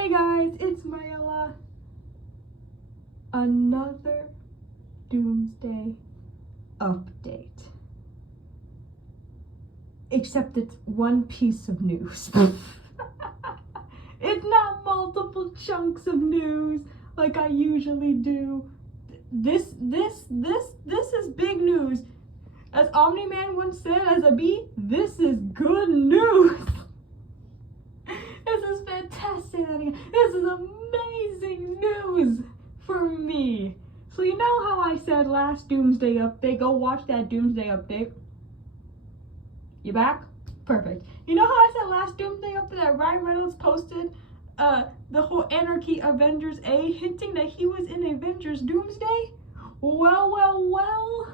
Hey guys, it's Mayella. Another Doomsday update. Except it's one piece of news. It's not multiple chunks of news like I usually do. This is big news. As Omni-Man once said, as a bee, this is good news. This is fantastic. This is amazing news for me. So you know how I said last Doomsday update, go watch that Doomsday update. You back? Perfect. You know how I said last Doomsday update that Ryan Reynolds posted the whole Anarchy Avengers A, hinting that he was in Avengers Doomsday? Well,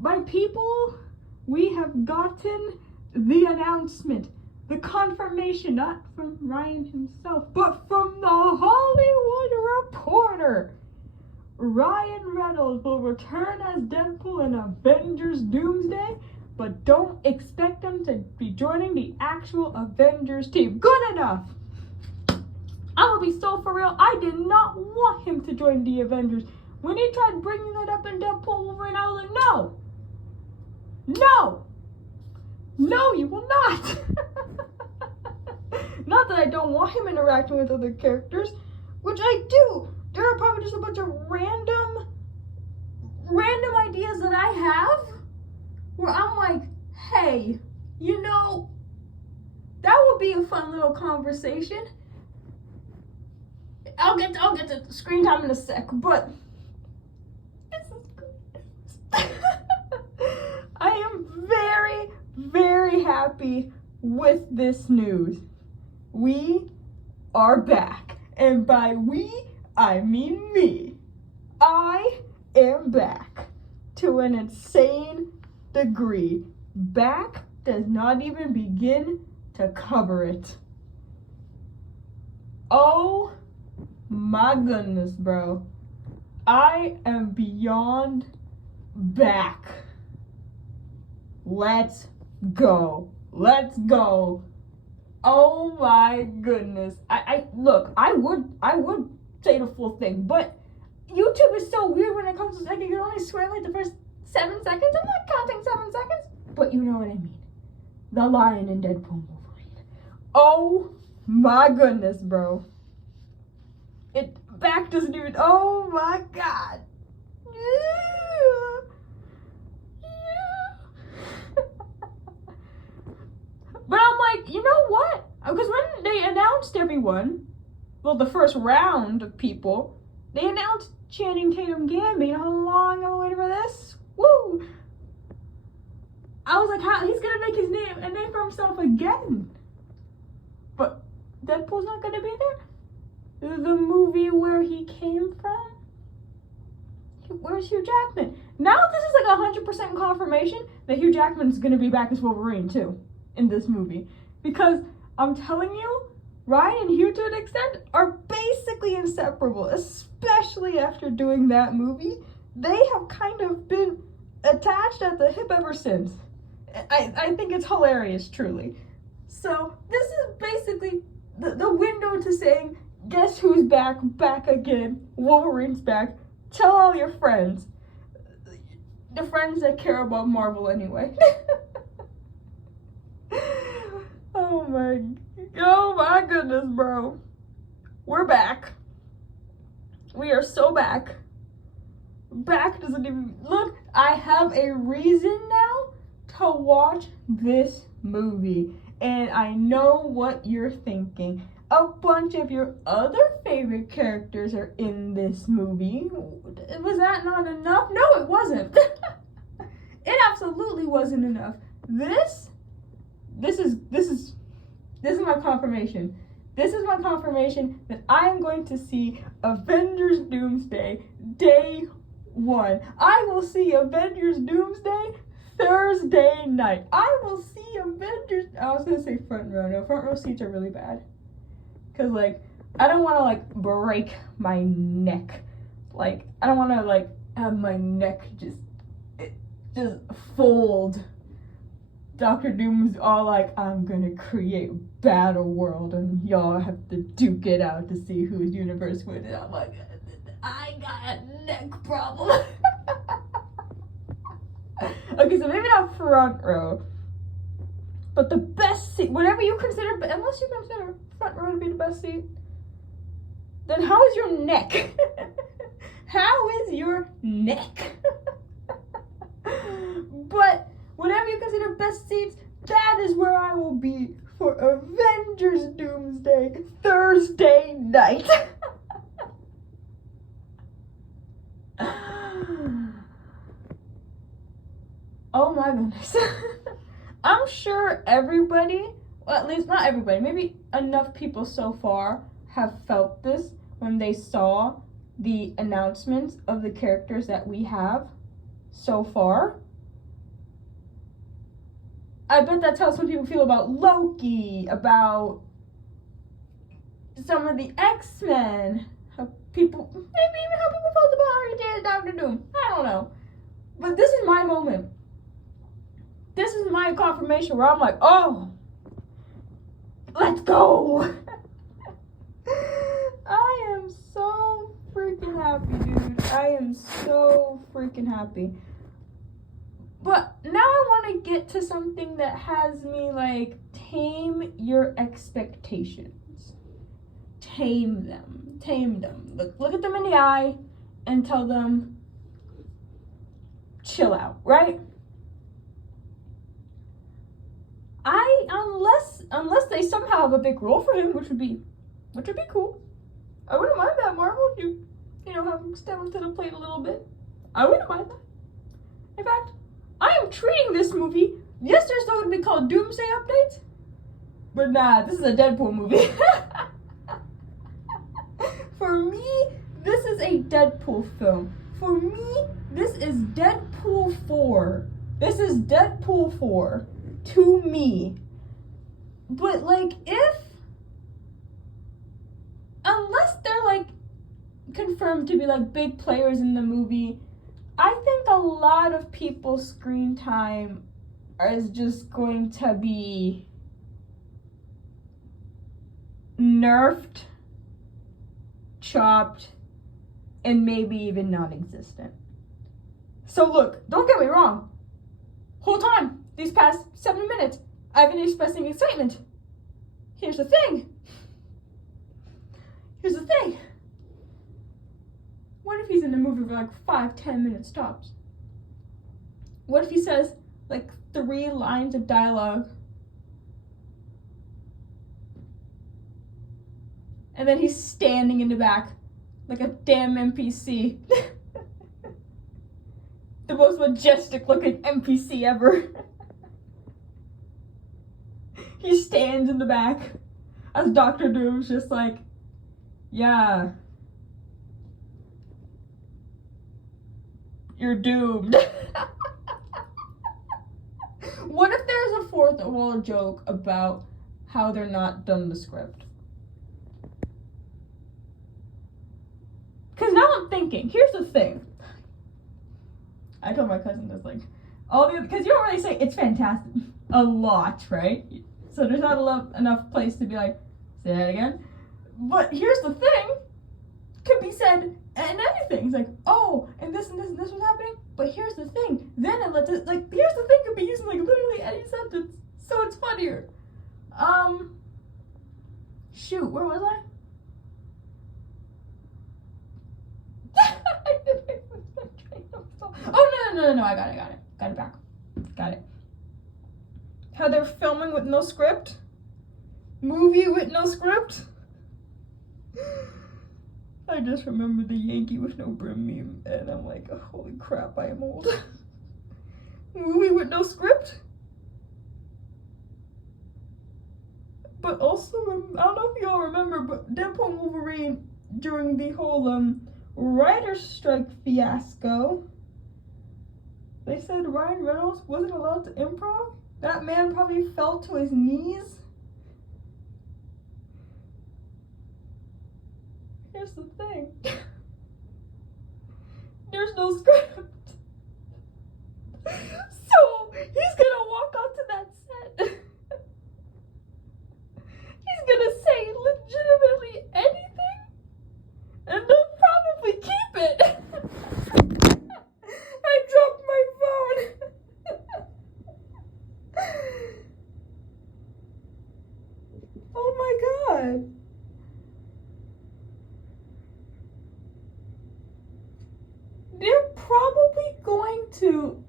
my people, we have gotten the announcement, the confirmation, not from Ryan himself, but from the Hollywood Reporter. Ryan Reynolds will return as Deadpool in Avengers Doomsday, but don't expect him to be joining the actual Avengers team. Good enough! I'm gonna be so for real, I did not want him to join the Avengers. When he tried bringing that up in Deadpool Wolverine, I was like, no! No, you will not! Not that I don't want him interacting with other characters, which I do. There are probably just a bunch of random ideas that I have where I'm like, hey, you know, that would be a fun little conversation. I'll get to screen time in a sec, but this is good. I am very, very happy with this news. We are back. And by we, I mean me. I am back to an insane degree. Back does not even begin to cover it. Oh my goodness, bro. I am beyond back. Let's go. Let's go. Oh my goodness. Look, I would say the full thing, but YouTube is so weird when it comes to you can only swear like the first 7 seconds. I'm not counting 7 seconds, but you know what I mean. The Lion in Deadpool Wolverine. Oh my goodness, bro. It back doesn't even, oh my god. But I'm like, you know what? Because when they announced everyone, well, the first round of people, they announced Channing Tatum Gambit. You know how long I've been waiting for this? Woo! I was like, how he's gonna make a name for himself again. But Deadpool's not gonna be there? The movie where he came from? Where's Hugh Jackman? Now this is like 100% confirmation that Hugh Jackman's gonna be back as Wolverine too in this movie. Because I'm telling you, Ryan and Hugh to an extent are basically inseparable, especially after doing that movie. They have kind of been attached at the hip ever since. I think it's hilarious, truly. So this is basically the window to saying, guess who's back again? Wolverine's back. Tell all your friends. The friends that care about Marvel anyway. Oh my goodness, bro. We're back. We are so back. Back doesn't even, look, I have a reason now to watch this movie. And I know what you're thinking. A bunch of your other favorite characters are in this movie. Was that not enough? No, it wasn't. It absolutely wasn't enough. This is my confirmation. This is my confirmation that I am going to see Avengers Doomsday day 1. I will see Avengers Doomsday Thursday night. I will see Avengers. I was gonna say front row. No, front row seats are really bad. Cause like I don't want to like break my neck. Like I don't want to like have my neck just fold Dr. Doom's all like, I'm gonna create battle world and y'all have to duke it out to see whose universe wins. And I'm like, I got a neck problem. Okay, so maybe not front row, but the best seat, whatever you consider, unless you consider front row to be the best seat, then how is your neck? How is your neck? But whatever you consider best seats, that is where I will be for Avengers Doomsday Thursday night. Oh my goodness. I'm sure everybody, well, at least not everybody, maybe enough people so far have felt this when they saw the announcements of the characters that we have so far. I bet that's how some people feel about Loki, about some of the X-Men, how people, maybe even how people felt about Harry J. Dr. Doom. I don't know. But this is my moment. This is my confirmation where I'm like, oh, let's go. I am so freaking happy, dude. I am so freaking happy. But now I want to get to something that has me like, tame your expectations. Tame them. Tame them. Look at them in the eye and tell them, chill out, right? Unless they somehow have a big role for him, which would be cool. I wouldn't mind that, Marvel. You know, have him step up to the plate a little bit. I wouldn't mind that. In fact, I am treating this movie. Yes, there's still going to be called Doomsday Updates, but nah, this is a Deadpool movie. For me, this is a Deadpool film. For me, this is Deadpool 4. This is Deadpool 4 to me. But like, unless they're like confirmed to be like big players in the movie, I think a lot of people's screen time is just going to be nerfed, chopped, and maybe even non-existent. So look, don't get me wrong. Whole time, these past 7 minutes, I've been expressing excitement. Here's the thing. What if he's in the movie for like 5-10 minutes tops? What if he says like 3 lines of dialogue? And then he's standing in the back like a damn NPC. The most majestic looking NPC ever. He stands in the back as Dr. Doom's just like, yeah, you're doomed. What if there's a fourth wall joke about how they're not done the script? Because now I'm thinking, here's the thing. I told my cousin this, like, because you don't really say it's fantastic a lot, right? So there's not enough place to be like, say that again. But here's the thing, could be said in anything. It's like, oh, and this and this and this was happening, but here's the thing. Then it lets it, like, here's the thing could be used in like literally any sentence, so it's funnier. Shoot, where was I? Oh, no, I got it. Got it back. Got it. How they're filming with no script? Movie with no script? I just remember the Yankee with no brim meme, and I'm like, oh, holy crap, I am old. Movie with no script? But also, I don't know if y'all remember, but Deadpool and Wolverine, during the whole writer's strike fiasco, they said Ryan Reynolds wasn't allowed to improv. That man probably fell to his knees. Here's the thing. There's no script. So he's gonna walk onto that god. They're probably going to.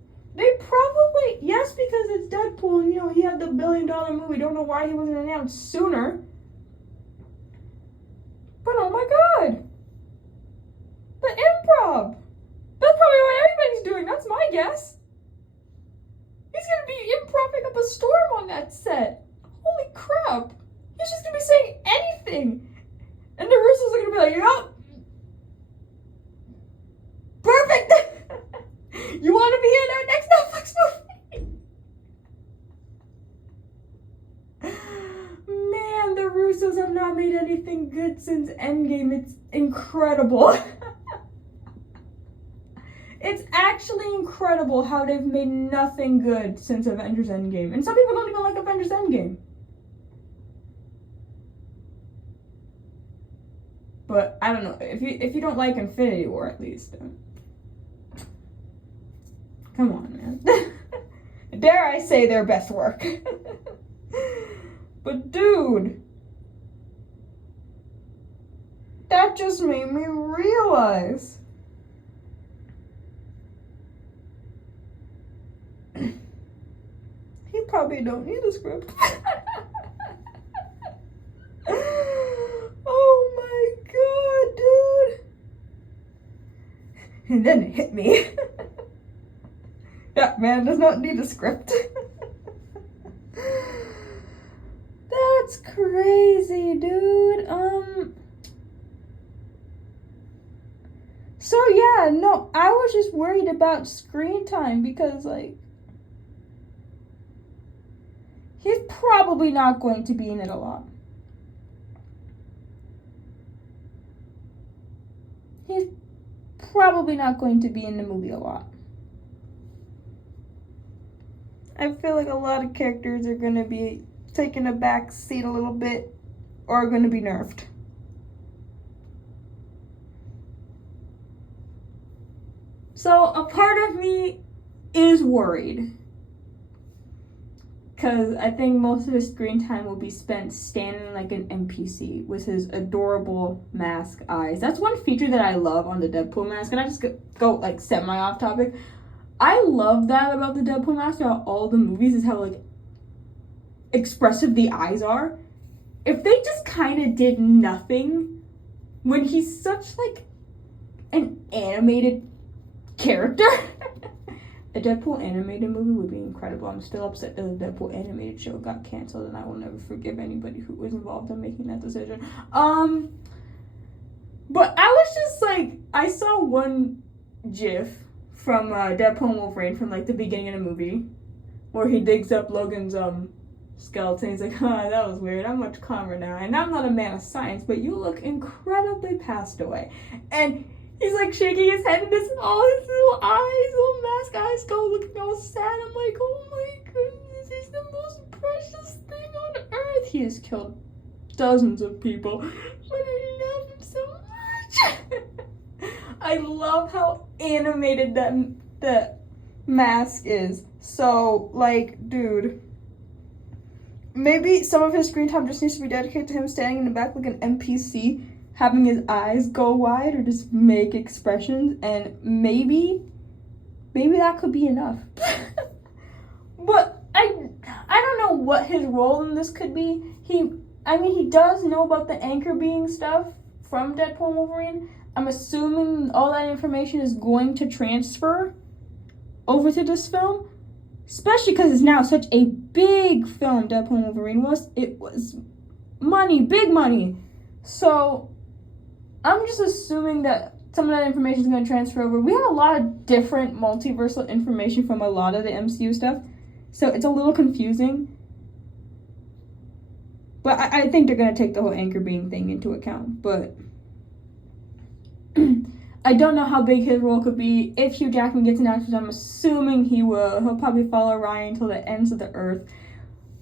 Yes, because it's Deadpool and, you know, he had the $1 billion movie. Don't know why he wasn't announced sooner. But oh my god. The improv. That's probably what everybody's doing. That's my guess. He's gonna be improving up a storm on that set. Holy crap. He's just gonna be saying anything. And the Russos are gonna be like, yup. Perfect. You wanna be in our next Netflix movie? Man, the Russos have not made anything good since Endgame. It's incredible. It's actually incredible how they've made nothing good since Avengers Endgame. And some people don't even like Avengers Endgame. But I don't know. If you don't like Infinity War, at least. Come on, man. Dare I say their best work. But dude, that just made me realize he probably don't need a script. Oh my god, dude. And then it hit me. Yeah, man does not need a script. That's crazy, dude. So yeah, no, I was just worried about screen time because, like, he's probably not going to be in it a lot. He's probably not going to be in the movie a lot. I feel like a lot of characters are going to be taking a back seat a little bit or are going to be nerfed. So a part of me is worried because I think most of his screen time will be spent standing like an NPC with his adorable mask eyes. That's one feature that I love on the Deadpool mask. And I just go like semi off topic. I love that about the Deadpool mask about all the movies is how like expressive the eyes are. If they just kind of did nothing when he's such like an animated character, a Deadpool animated movie would be incredible. I'm still upset that the Deadpool animated show got canceled, and I will never forgive anybody who was involved in making that decision. But I was just like, I saw one GIF from Deadpool and Wolverine from like the beginning of the movie, where he digs up Logan's skeleton. He's like, huh, that was weird. I'm much calmer now, and I'm not a man of science, but you look incredibly passed away. And he's like shaking his head, and this all his little eyes, little mask eyes go looking all sad. I'm like, oh my goodness, he's the most precious thing on earth. He has killed dozens of people, but I love him so much. I love how animated that mask is. So, like, dude, maybe some of his screen time just needs to be dedicated to him standing in the back like an NPC, having his eyes go wide or just make expressions, and maybe that could be enough. But I don't know what his role in this could be. He does know about the anchor being stuff from Deadpool and Wolverine. I'm assuming all that information is going to transfer over to this film, especially because it's now such a big film. Deadpool and Wolverine was. It was money, big money. So I'm just assuming that some of that information is going to transfer over. We have a lot of different multiversal information from a lot of the MCU stuff, so it's a little confusing. But I think they're going to take the whole anchor being thing into account. But I don't know how big his role could be. If Hugh Jackman gets announced, which I'm assuming he will, he'll probably follow Ryan until the ends of the earth.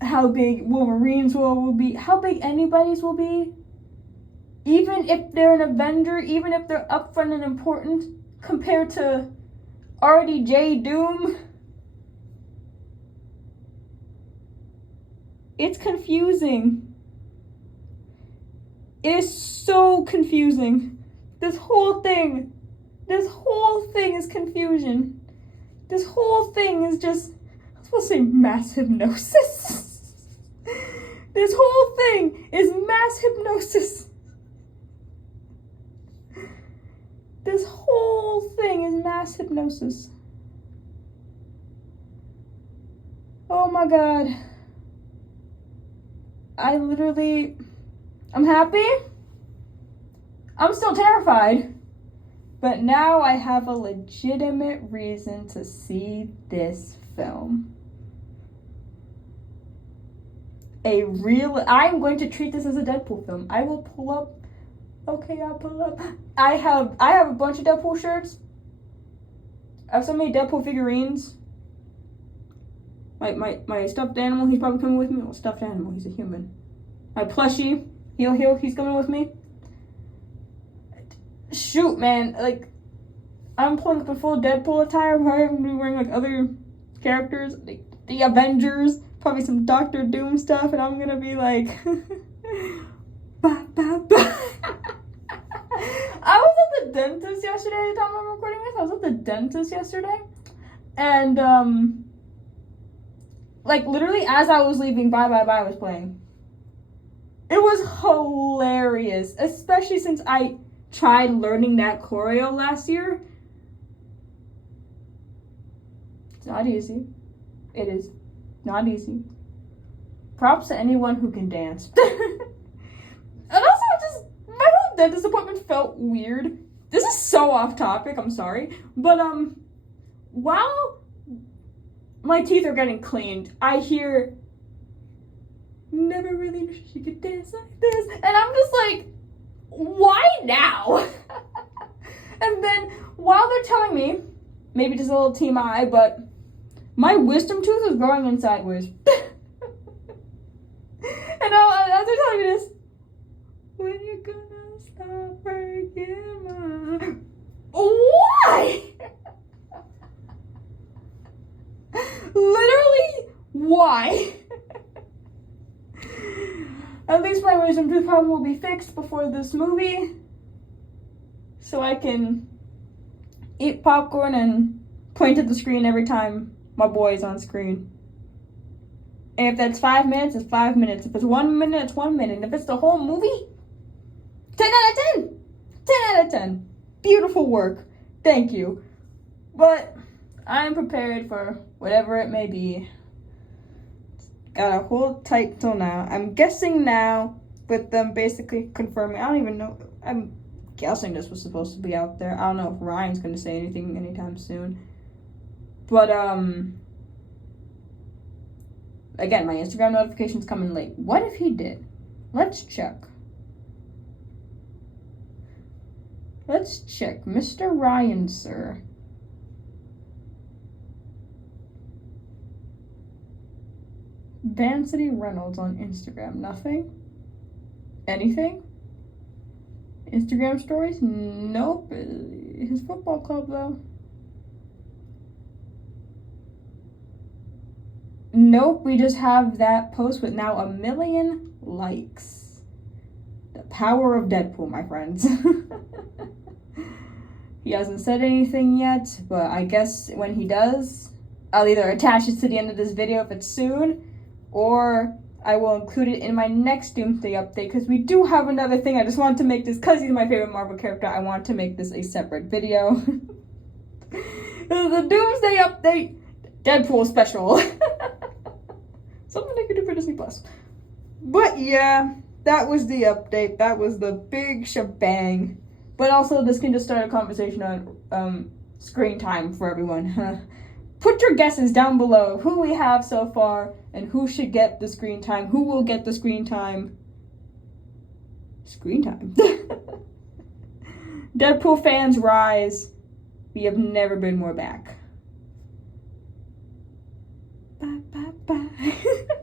How big Wolverine's role will be, how big anybody's will be. Even if they're an Avenger, even if they're upfront and important compared to RDJ Doom, it's confusing. It is so confusing. This whole thing is confusion. This whole thing is just, I'm supposed to say mass hypnosis. This whole thing is mass hypnosis. This whole thing is mass hypnosis. Oh my God. I'm happy. I'm still terrified. But now I have a legitimate reason to see this film. I'm going to treat this as a Deadpool film. I will pull up. Okay, I'll pull up. I have a bunch of Deadpool shirts. I have so many Deadpool figurines. My stuffed animal, he's probably coming with me. Well, stuffed animal, he's a human. My plushie, he's coming with me. Shoot, man, like, I'm pulling up a full Deadpool attire. I'm probably gonna be wearing like other characters, like the Avengers, probably some Doctor Doom stuff, and I'm gonna be like, ba ba ba. I was at the dentist yesterday. The time I'm recording this, I was at the dentist yesterday, and like literally as I was leaving, Bye Bye Bye was playing. It was hilarious, especially since I tried learning that choreo last year. It's not easy. It is not easy. Props to anyone who can dance. And also, just my whole dentist appointment felt weird. This is so off topic, I'm sorry. But while my teeth are getting cleaned, I hear, never really knew she could dance like this. And I'm just like, why now? And then while they're telling me, maybe just a little TMI, but my wisdom tooth is growing in sideways. And as they're telling me this, when you gonna stop breaking my... Why? Literally, why? At least my wisdom tooth problem will be fixed before this movie, so I can eat popcorn and point at the screen every time my boy is on screen. And if that's 5 minutes, it's 5 minutes. If it's 1 minute, it's 1 minute. And if it's the whole movie, 10 out of 10. 10 out of 10. Beautiful work. Thank you. But I'm prepared for whatever it may be. Gotta hold tight till now. I'm guessing now, with them basically confirming, I don't even know, I'm guessing this was supposed to be out there. I don't know if Ryan's gonna say anything anytime soon. But, again, my Instagram notification's coming late. What if he did? Let's check. Let's check. Mr. Ryan, sir. Vancity Reynolds on Instagram. Nothing? Anything? Instagram stories? Nope. His football club, though. Nope. We just have that post with now 1 million likes. The power of Deadpool, my friends. He hasn't said anything yet, but I guess when he does, I'll either attach it to the end of this video if it's soon, or I will include it in my next Doomsday update, because we do have another thing. I just wanted to make this, because he's my favorite Marvel character, I want to make this a separate video. The Doomsday update, Deadpool special. Something I could do for Disney Plus. But yeah, that was the update. That was the big shebang. But also, this can just start a conversation on screen time for everyone. Put your guesses down below who we have so far and who should get the screen time. Who will get the screen time? Screen time. Deadpool fans rise. We have never been more back. Bye, bye, bye.